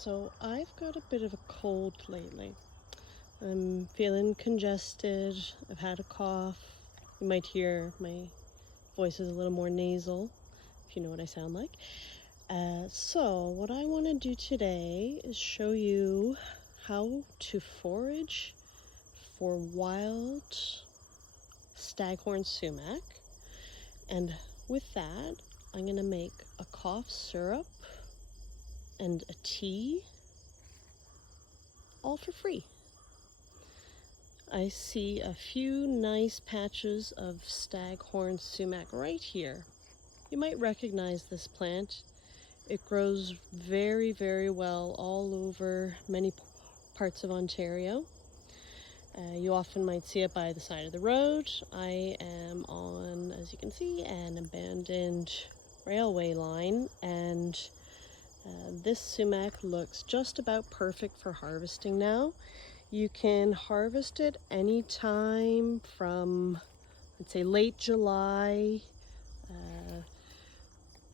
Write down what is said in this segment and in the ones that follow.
So I've got a bit of a cold lately. I'm feeling congested. I've had a cough. You might hear my voice is a little more nasal, if you know what I sound like. So what I want to do today is show you how to forage for wild staghorn sumac. And with that, I'm going to make a cough syrup and a tea, all for free. I see a few nice patches of staghorn sumac right here. You might recognize this plant. It grows very, very well all over many parts of Ontario. You often might see it by the side of the road. I am on, as you can see, an abandoned railway line, and this sumac looks just about perfect for harvesting now. You can harvest it anytime from, let's say, late July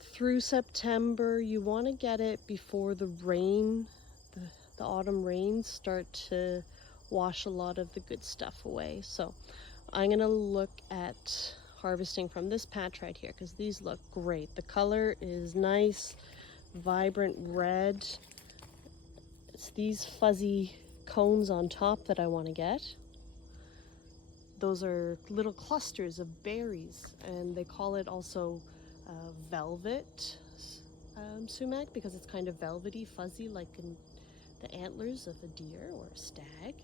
through September. You want to get it before the rain, the autumn rains start to wash a lot of the good stuff away. So I'm going to look at harvesting from this patch right here because these look great. The color is nice, vibrant red. It's these fuzzy cones on top that I want to get. Those are little clusters of berries, and they call it also velvet sumac because it's kind of velvety, fuzzy, like in the antlers of a deer or a stag.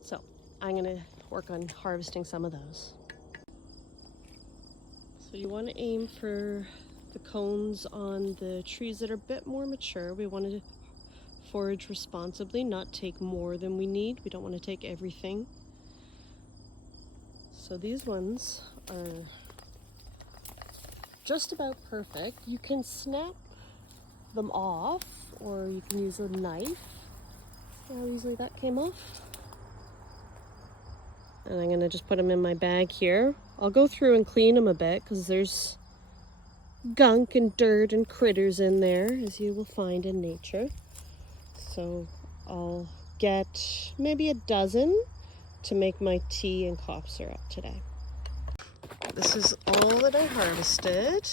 So I'm going to work on harvesting some of those. So you want to aim for the cones on the trees that are a bit more mature. We want to forage responsibly, not take more than we need. We don't want to take everything. So these ones are just about perfect. You can snap them off, or you can use a knife. See how easily that came off? And I'm gonna just put them in my bag here. I'll go through and clean them a bit because there's gunk and dirt and critters in there, as you will find in nature. So I'll get maybe a dozen to make my tea and cough syrup today. This is all that I harvested.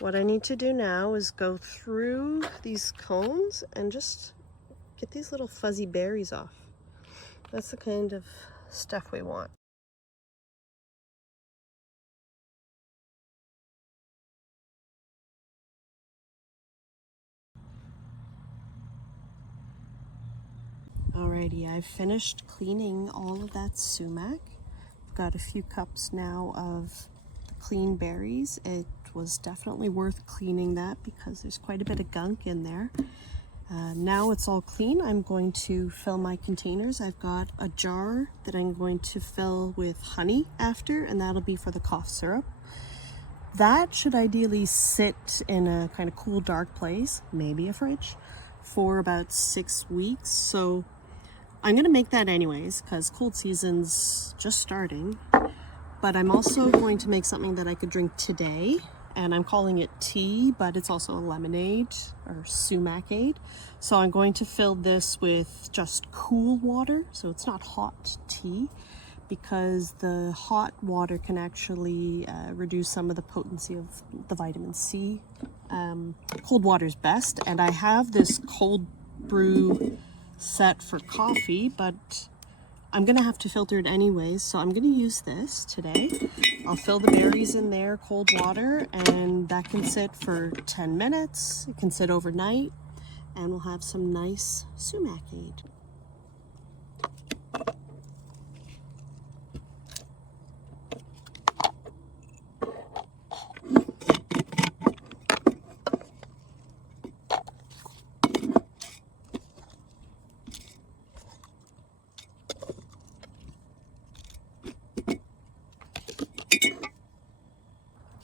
What I need to do now is go through these cones and just get these little fuzzy berries off. That's the kind of stuff we want. Alrighty, I've finished cleaning all of that sumac. I've got a few cups now of the clean berries. It was definitely worth cleaning that because there's quite a bit of gunk in there. Now it's all clean. I'm going to fill my containers. I've got a jar that I'm going to fill with honey after, and that'll be for the cough syrup. That should ideally sit in a kind of cool, dark place, maybe a fridge, for about 6 weeks. So I'm going to make that anyways because cold season's just starting. But I'm also going to make something that I could drink today, and I'm calling it tea, but it's also a lemonade or sumacade. So I'm going to fill this with just cool water, so it's not hot tea, because the hot water can actually reduce some of the potency of the vitamin C. Cold water is best, and I have this cold brew set for coffee, but I'm gonna have to filter it anyways, so I'm gonna use this today. I'll fill the berries in there, cold water, and that can sit for 10 minutes. It can sit overnight, and we'll have some nice sumacade.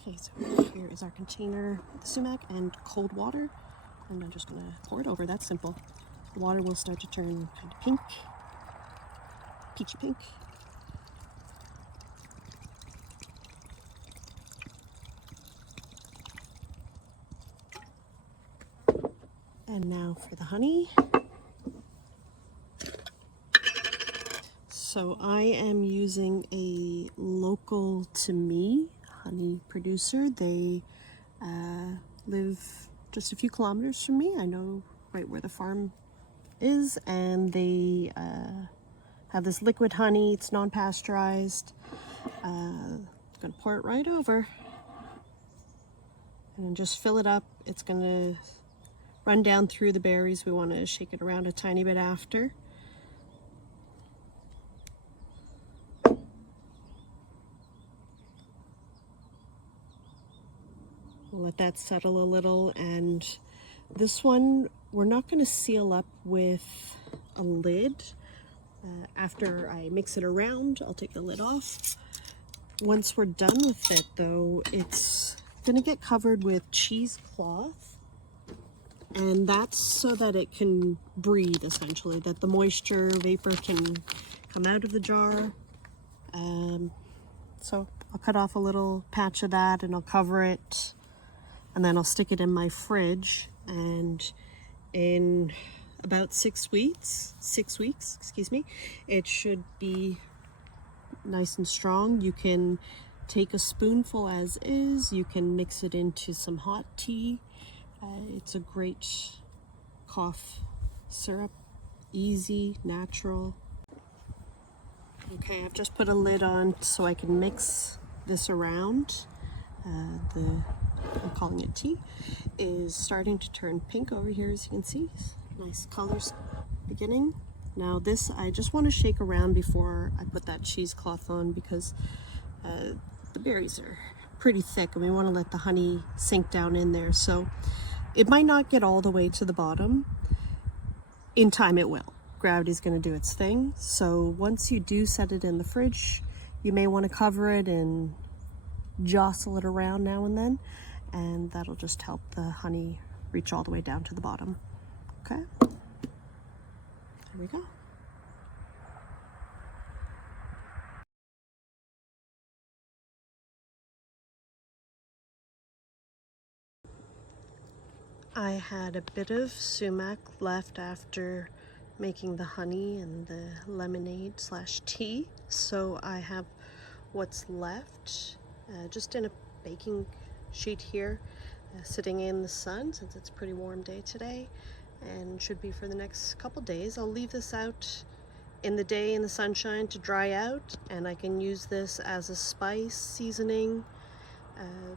Okay, so here is our container with the sumac and cold water, and I'm just gonna pour it over. That's simple. The water will start to turn kind of pink, peachy pink. And now for the honey. So I am using a local to me honey producer. They live just a few kilometers from me. I know right where the farm is, and they have this liquid honey. It's non-pasteurized. Gonna pour it right over and just fill it up. It's gonna run down through the berries. We want to shake it around a tiny bit after. We'll let that settle a little, and this one we're not going to seal up with a lid. After I mix it around, I'll take the lid off. Once we're done with it though, it's going to get covered with cheesecloth, and that's so that it can breathe, essentially, that the moisture vapor can come out of the jar. So I'll cut off a little patch of that and I'll cover it, and then I'll stick it in my fridge, and in about 6 weeks, excuse me, it should be nice and strong. You can take a spoonful as is, you can mix it into some hot tea. It's a great cough syrup, easy, natural. Okay, I've just put a lid on so I can mix this around. I'm calling it tea, is starting to turn pink over here, as you can see. Nice colors beginning. Now this, I just want to shake around before I put that cheesecloth on, because the berries are pretty thick and we want to let the honey sink down in there. So it might not get all the way to the bottom. In time it will. Gravity's going to do its thing. So once you do set it in the fridge, you may want to cover it and jostle it around now and then, and that'll just help the honey reach all the way down to the bottom. Okay, there we go. I had a bit of sumac left after making the honey and the lemonade slash tea, so I have what's left just in a baking sheet here, sitting in the sun since it's a pretty warm day today, and should be for the next couple days. I'll leave this out in the day in the sunshine to dry out, and I can use this as a spice seasoning.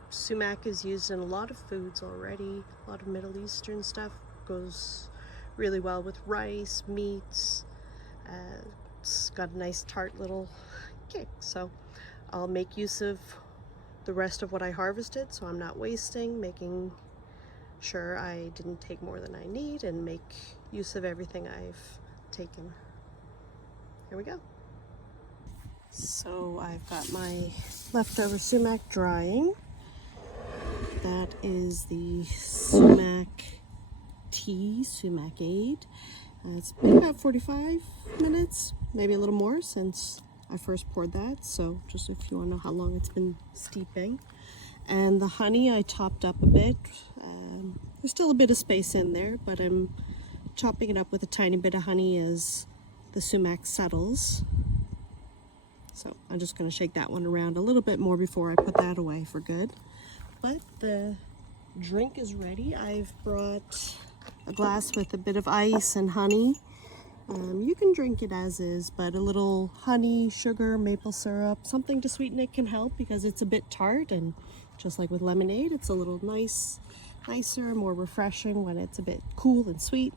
Sumac is used in a lot of foods already. A lot of Middle Eastern stuff goes really well with rice, meats. It's got a nice tart little kick, so I'll make use of the rest of what I harvested, so I'm not wasting, making sure I didn't take more than I need, and make use of everything I've taken. Here we go. So I've got my leftover sumac drying. That is the sumac tea, Sumacade. It's been about 45 minutes, maybe a little more, since I first poured that. So just if you want to know how long it's been steeping. And the honey I topped up a bit. There's still a bit of space in there, but I'm chopping it up with a tiny bit of honey as the sumac settles. So I'm just going to shake that one around a little bit more before I put that away for good. But the drink is ready. I've brought a glass with a bit of ice and honey. You can drink it as is, but a little honey, sugar, maple syrup, something to sweeten it can help, because it's a bit tart, and just like with lemonade, it's a little nicer, more refreshing when it's a bit cool and sweet.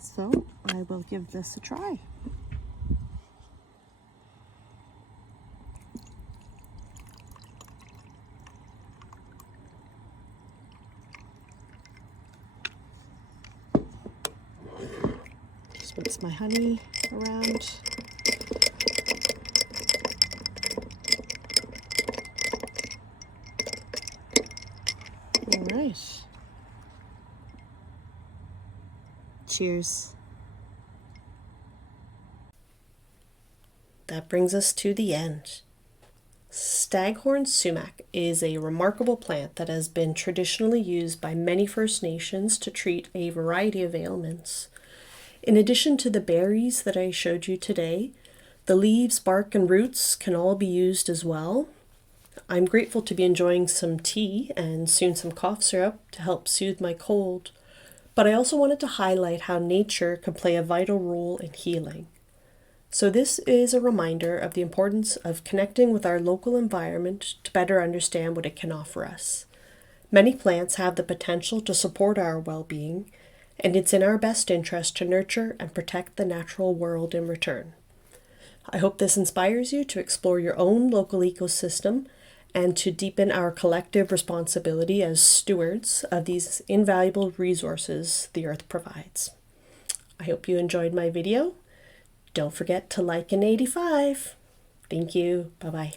So I will give this a try. Just mix my honey around. All right. Cheers. That brings us to the end. Staghorn sumac is a remarkable plant that has been traditionally used by many First Nations to treat a variety of ailments. In addition to the berries that I showed you today, the leaves, bark, and roots can all be used as well. I'm grateful to be enjoying some tea and soon some cough syrup to help soothe my cold, but I also wanted to highlight how nature can play a vital role in healing. So this is a reminder of the importance of connecting with our local environment to better understand what it can offer us. Many plants have the potential to support our well-being, and it's in our best interest to nurture and protect the natural world in return. I hope this inspires you to explore your own local ecosystem and to deepen our collective responsibility as stewards of these invaluable resources the earth provides. I hope you enjoyed my video. Don't forget to like an 85. Thank you. Bye-bye.